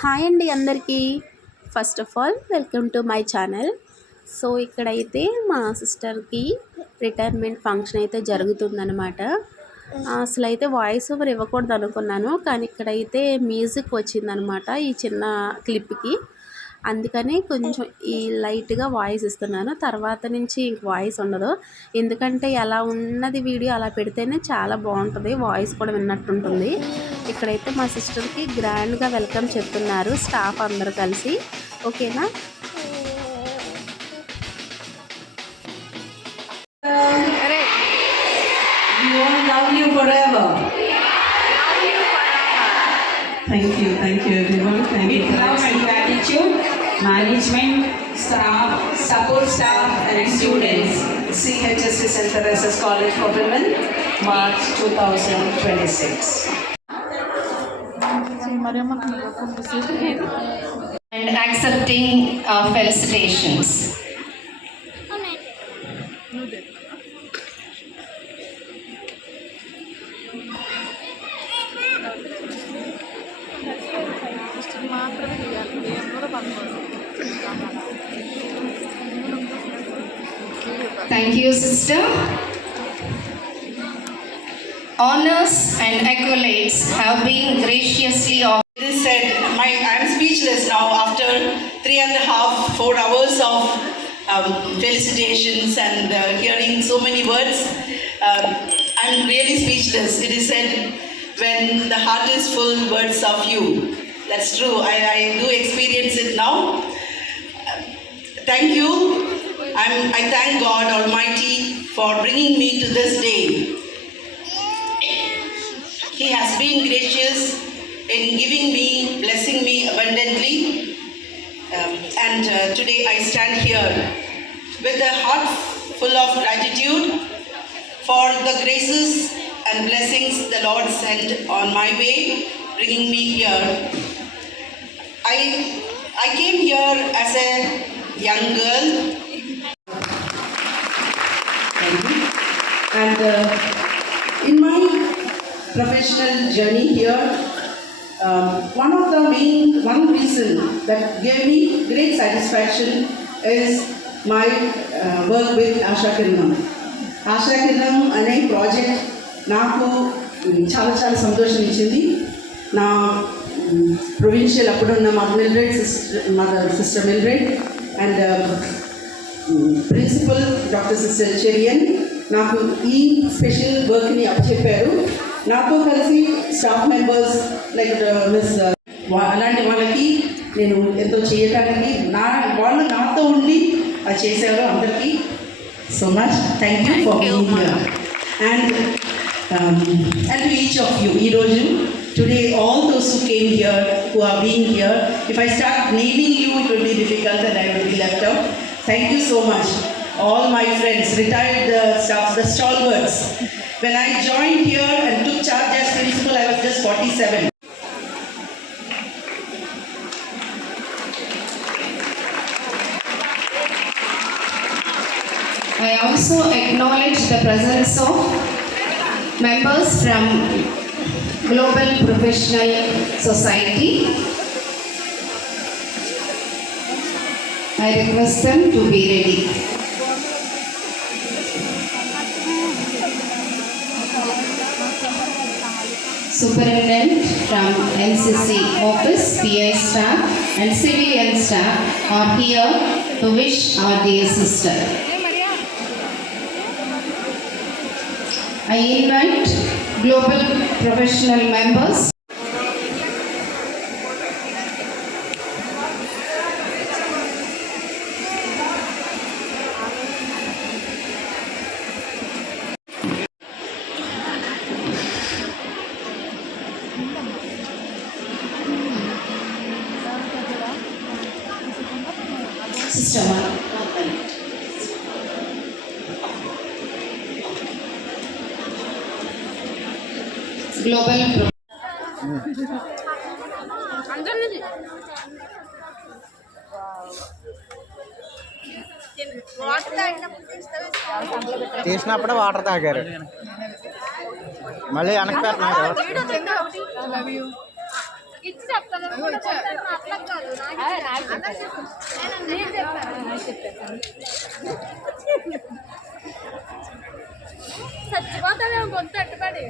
హాయ్ అండి అందరికీ. First of all welcome to my channel. So ఇక్కడైతే మా సిస్టర్కి రిటైర్మెంట్ ఫంక్షన్ అయితే జరుగుతుందన్నమాట. అసలు అయితే వాయిస్ ఓవర్ ఇవ్వకూడదు అనుకున్నాను, కానీ ఇక్కడైతే మ్యూజిక్ వచ్చిందనమాట ఈ చిన్న క్లిప్కి. అందుకని కొంచెం ఈ లైట్గా వాయిస్ ఇస్తున్నాను. తర్వాత నుంచి వాయిస్ ఉండదు, ఎందుకంటే ఎలా ఉన్నది వీడియో అలా పెడితేనే చాలా బాగుంటుంది, వాయిస్ కూడా విన్నట్టుంటుంది. ఇక్కడైతే మా సిస్టర్కి గ్రాండ్గా వెల్కమ్ చెప్తున్నారు స్టాఫ్ అందరూ కలిసి. ఓకేనా? Thank you everyone. Thank you. With love and gratitude, management, staff, support staff and students. CHSC St. Teresa's College for Women, March 2026. And accepting felicitations. Thank you, sister. Honors and accolades have been graciously offered. It is said, I am speechless now after 3.5-4 hours of felicitations and hearing so many words. I am really speechless. It is said, when the heart is full, words are few. That's true. I do experience it now. Thank you. I thank God Almighty for bringing me to this day. He has been gracious in giving me, blessing me abundantly. Today I stand here with a heart full of gratitude for the graces and blessings the Lord sent on my way, bringing me here. I came here as a young girl. And in my professional journey here, one reason that gave me great satisfaction is my work with Asha Kiranam. Asha Kiranam అనే project నాకు చాలా చాలా సంతోషం ఇచ్చింది. నా provincial అప్పుడున్న మా sister Mildred and principal doctor sister Cherian నాకు ఈ స్పెషల్ వర్క్ని అప్పచెప్పారు. నాతో కలిసి స్టాఫ్ మెంబర్స్ లైక్ మిస్ అలాంటి వాళ్ళకి నేను ఎంతో చేయడానికి వాళ్ళు నాతో ఉండి అది చేశారు. అందరికీ so much thank you for being here and to each of you. ఈరోజు today all those who came here, who are being here, if I start naming you it will be difficult and I will be left out. Thank you so much all my friends, retired staff, the stalwarts. When I joined here and took charge as principal, I was just 47. I also acknowledge the presence of members from Global Professional Society. I request them to be ready. Superintendent from NCC office, PI staff and civilian staff are here to wish our dear sister. I invite global professional members. Sister one. Global తీసినప్పుడే వాటర్ తాగారు. మళ్ళీ వెనక్కి పెట్టినారు. చచ్చిపోతానే గొంతు అట్టుపడి